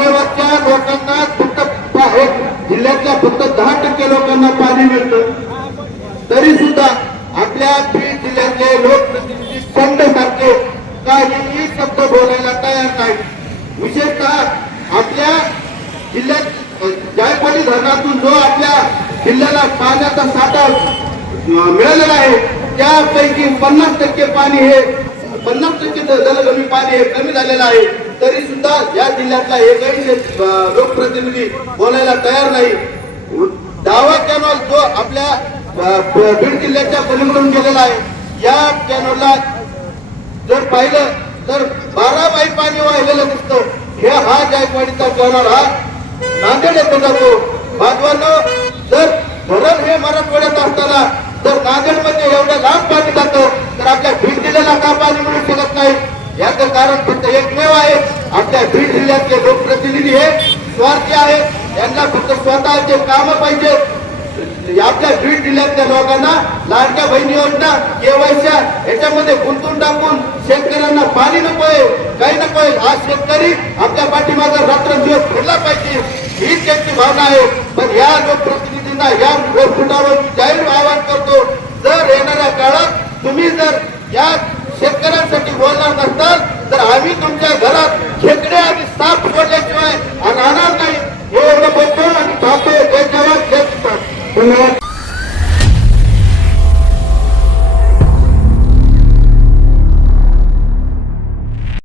सीमेवरच्या लोकांना फक्त जिल्ह्यातल्या फक्त 10% लोकांना पाणी मिळतं, तरी सुद्धा आपल्या बीड जिल्ह्यातले लोकप्रतिनिधी संड सारखे काहीही शब्द बोलायला तयार नाही। विशेषतः आपल्या जिल्ह्यात जायकवाडी धरणातून जो आपल्या जिल्ह्याला पाण्याचा साठा मिळालेला आहे त्यापैकी 50% पाणी हे 50% जलकमी पाणी हे कमी झालेलं आहे, तरी सुद्धा या जिल्ह्यातला एकही लोकप्रतिनिधी बोलायला तयार नाही। दावा कॅनॉल जो आपल्या बीड जिल्ह्याच्या पलीकडून गेलेला आहे, या कॅनॉलला जर पाहिलं तर 12 बाय पाणी वाहिलेलं दिसतं। हा जायकवाडीचा कॅनॉल हा नांदेड येथे जातो। बांधवांनो, जर धरण हे मराठवाड्यात असताना जर नांदेडमध्ये एवढं लांब पाणी जातं तर आपल्या बीड जिल्ह्याला का पाणी मिळू शकत नाही? याचं कारण फक्त एकमेव आहे, आपल्या बीड जिल्ह्यातले लोकप्रतिनिधी हे स्वार्थी आहेत। यांना फक्त स्वतःचे काम पाहिजे। आपल्या बीड जिल्ह्यातल्या लोकांना लाडक्या बहिणी योजना केवायच्या याच्यामध्ये गुंतून टाकून शेतकऱ्यांना पाणी नकोय, काही नकोय। हा शेतकरी आपल्या पाठीमागे रात्रंदिवस फिरला पाहिजे, हीच त्यांची भावना आहे। पण या लोकप्रतिनिधींना या व्यासपीठावर जाहीर आवाहन करतो, जर येणाऱ्या काळात तुम्ही जर या शेतकऱ्यांसाठी बोलणार नसताल तर आम्ही तुमच्या घरात